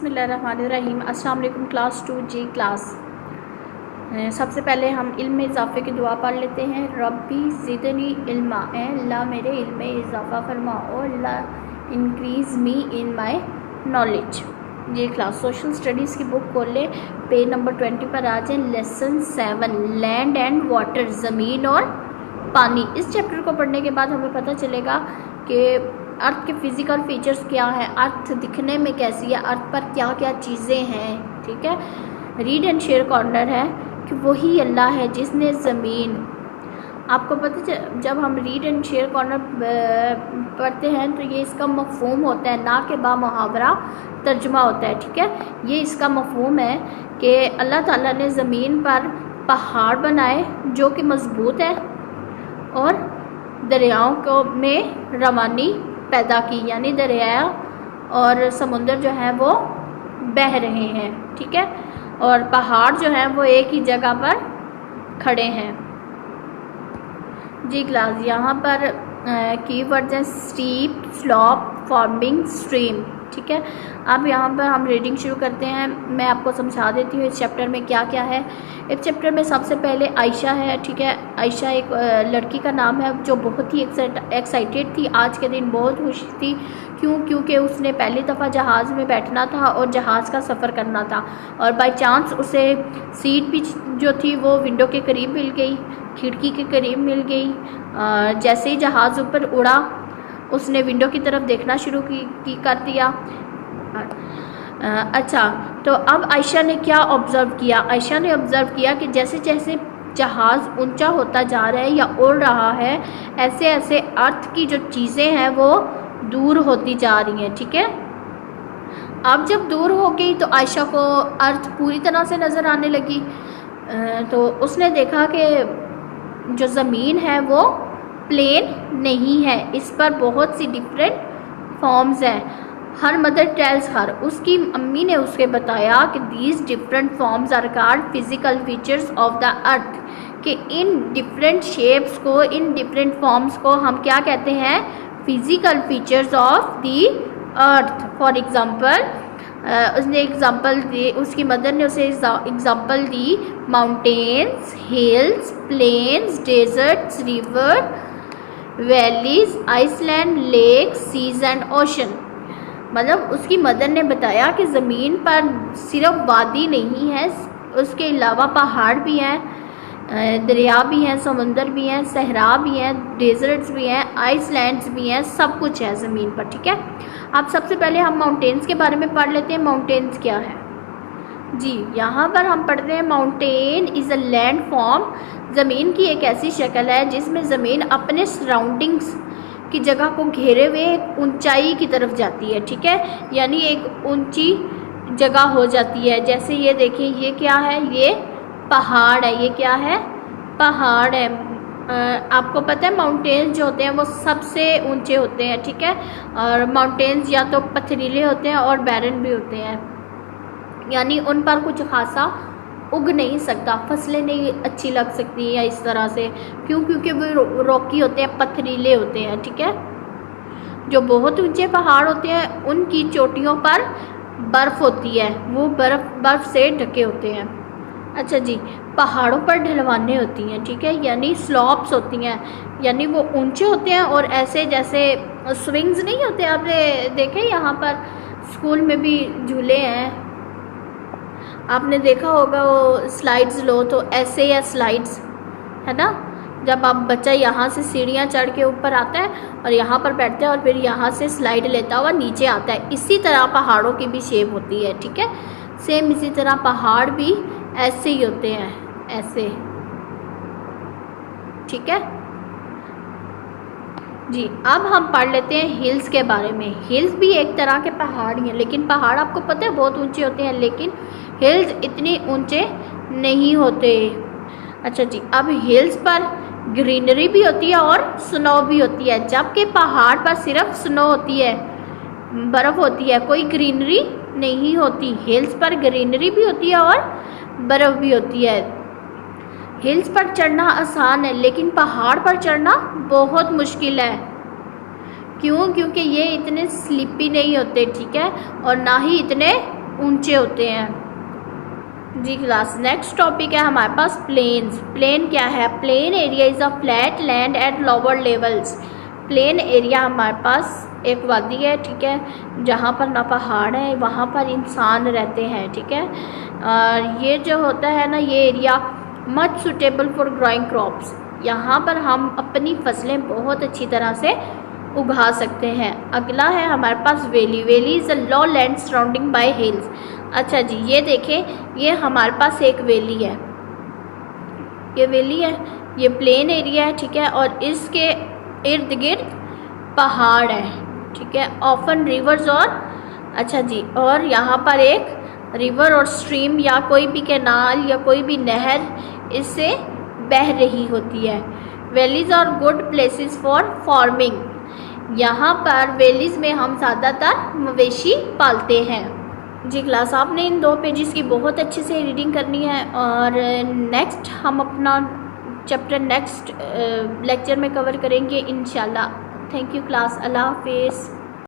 बिस्मिल्लाहिर्रहमानिर्रहीम। अस्सलाम वालेकुम क्लास 2G क्लास। सबसे पहले हम इल्म में इजाफ़े की दुआ पढ़ लेते हैं। रब्बी ज़िदनी इल्मा, ए अल्लाह मेरे इल्म में इजाफ़ा फरमा, और Allah increase me in my knowledge. ये क्लास सोशल स्टडीज़ की बुक खोल लें, पेज नंबर 20 पर आ जाएँ। लेसन 7 लैंड एंड वाटर, ज़मीन और पानी। इस चैप्टर को पढ़ने के बाद हमें पता चलेगा कि अर्थ के फ़िज़िकल फीचर्स क्या है, अर्थ दिखने में कैसी है, अर्थ पर क्या क्या चीज़ें हैं। ठीक है, रीड एंड शेयर कॉर्नर है कि वही अल्लाह है जिसने ज़मीन, आपको पता जब हम रीड एंड शेयर कॉर्नर पढ़ते हैं तो ये इसका मफ़हूम होता है, ना कि बा मुहावरा तर्जुमा होता है। ठीक है, ये इसका मफ़हूम है कि अल्लाह ताला ने ज़मीन पर पहाड़ बनाए जो कि मज़बूत है, और दरियाओं को में रवानी पैदा की, यानी दरिया और समुंदर जो है वो बह रहे हैं। ठीक है, और पहाड़ जो है वो एक ही जगह पर खड़े हैं। जी क्लास, यहाँ पर कीवर्ड्स हैं स्टीप, स्लॉप, फॉर्मिंग, स्ट्रीम। ठीक है, अब यहाँ पर हम रीडिंग शुरू करते हैं। मैं आपको समझा देती हूँ इस चैप्टर में क्या क्या है। इस चैप्टर में सबसे पहले आयशा है। ठीक है, आयशा एक लड़की का नाम है जो बहुत ही एक्साइटेड थी, आज के दिन बहुत खुश थी। क्योंकि उसने पहली दफ़ा जहाज़ में बैठना था और जहाज़ का सफ़र करना था, और बाय चांस उसे सीट भी जो थी वो विंडो के करीब मिल गई, खिड़की के करीब मिल गई। जैसे ही जहाज़ ऊपर उड़ा उसने विंडो की तरफ देखना शुरू कर दिया। अच्छा, तो अब आयशा ने क्या ऑब्ज़र्व किया? आयशा ने ऑब्ज़र्व किया कि जैसे जैसे जहाज़ ऊंचा होता जा रहा है या उड़ रहा है, ऐसे ऐसे अर्थ की जो चीज़ें हैं वो दूर होती जा रही हैं। ठीक है, अब जब दूर हो गई तो आयशा को अर्थ पूरी तरह से नज़र आने लगी। तो उसने देखा कि जो ज़मीन है वो प्लेन नहीं है, इस पर बहुत सी डिफरेंट फॉर्म्स हैं। हर मदर टेल्स हर, उसकी अम्मी ने उसके बताया कि these different forms are called physical features of the earth, कि इन डिफरेंट शेप्स को, इन डिफरेंट फॉर्म्स को हम क्या कहते हैं? Physical features of the earth. For example उसने एग्ज़ाम्पल दी, उसकी मदर ने उसे एग्ज़ाम्पल दी, mountains, hills, plains, deserts, river, valleys, island, lake, seas and ocean. मतलब उसकी मदर ने बताया कि ज़मीन पर सिर्फ वादी नहीं है, उसके अलावा पहाड़ भी हैं, दरिया भी हैं, समुंदर भी हैं, सहरा भी हैं, डेजर्ट्स भी हैं, आइसलैंड्स भी हैं, सब कुछ है ज़मीन पर। ठीक है, अब सबसे पहले हम माउंटेन्स के बारे में पढ़ लेते हैं। माउंटेन्स क्या है? जी, यहाँ पर हम पढ़ रहे हैं mountain is a land form, ज़मीन की एक ऐसी शक्ल है जिसमें ज़मीन अपने सराउंडिंग्स की जगह को घेरे हुए एक ऊंचाई की तरफ जाती है। ठीक है, यानी एक ऊंची जगह हो जाती है। जैसे ये देखिए, ये क्या है? ये पहाड़ है। ये क्या है? पहाड़ है। आपको पता है माउंटेन्स जो होते हैं वो सबसे ऊंचे होते हैं। ठीक है, और माउंटेन्स या तो पथरीले होते हैं और बैरन भी होते हैं, यानी उन पर कुछ खासा उग नहीं सकता, फसलें नहीं अच्छी लग सकती या इस तरह से। क्योंकि वो रॉकी होते हैं, पथरीले होते हैं। ठीक है, जो बहुत ऊंचे पहाड़ होते हैं उनकी चोटियों पर बर्फ़ होती है, वो बर्फ़ से ढके होते हैं। अच्छा जी, पहाड़ों पर ढलवानें होती हैं। ठीक है, यानी स्लॉप्स होती हैं, यानी वो ऊंचे होते हैं और ऐसे जैसे स्विंग्स नहीं होते, आपने देखे यहाँ पर स्कूल में भी झूले हैं, आपने देखा होगा वो स्लाइड्स लो तो ऐसे या स्लाइड्स है ना, जब आप बच्चा यहाँ से सीढ़ियाँ चढ़ के ऊपर आता है और यहाँ पर बैठता है और फिर यहाँ से स्लाइड लेता हुआ नीचे आता है, इसी तरह पहाड़ों की भी शेप होती है। ठीक है, सेम इसी तरह पहाड़ भी ऐसे ही होते हैं, ऐसे। ठीक है जी, अब हम पढ़ लेते हैं हिल्स के बारे में। हिल्स भी एक तरह के पहाड़ ही हैं, लेकिन पहाड़ आपको पता है बहुत ऊंचे होते हैं, लेकिन हिल्स इतने ऊंचे नहीं होते। अच्छा जी, अब हिल्स पर ग्रीनरी भी होती है और स्नो भी होती है, जबकि पहाड़ पर सिर्फ स्नो होती है, बर्फ़ होती है, कोई ग्रीनरी नहीं होती। हिल्स पर ग्रीनरी भी होती है और बर्फ़ भी होती है। हिल्स पर चढ़ना आसान है, लेकिन पहाड़ पर चढ़ना बहुत मुश्किल है। क्यों? क्योंकि ये इतने स्लिपी नहीं होते। ठीक है, और ना ही इतने ऊंचे होते हैं। जी क्लास, नेक्स्ट टॉपिक है हमारे पास प्लेन्स। प्लेन क्या है? Plain area is a flat land at lower levels. Plain area हमारे पास एक वादी है, ठीक है, जहाँ पर ना पहाड़ है, वहाँ पर इंसान रहते हैं, ठीक है। और ये जो होता है ना, ये area much suitable for growing crops. यहाँ पर हम अपनी फसलें बहुत अच्छी तरह से उगा सकते हैं। अगला है हमारे पास valley. Valley is a low land surrounding by hills. अच्छा जी, ये देखें, ये हमारे पास एक वैली है, ये वैली है, ये प्लेन एरिया है, ठीक है, और इसके इर्द गिर्द पहाड़ है, ठीक है। ऑफन रिवर्स और अच्छा जी, और यहाँ पर एक रिवर और स्ट्रीम या कोई भी कैनाल या कोई भी नहर इससे बह रही होती है। Valleys are good places for farming. यहाँ पर वैलीज में हम ज़्यादातर मवेशी पालते हैं। जी क्लास, आपने इन 2 पेजेस की बहुत अच्छे से रीडिंग करनी है और नेक्स्ट हम अपना चैप्टर नेक्स्ट लेक्चर में कवर करेंगे इंशाल्लाह। थैंक यू क्लास, अल्लाह हाफिज़।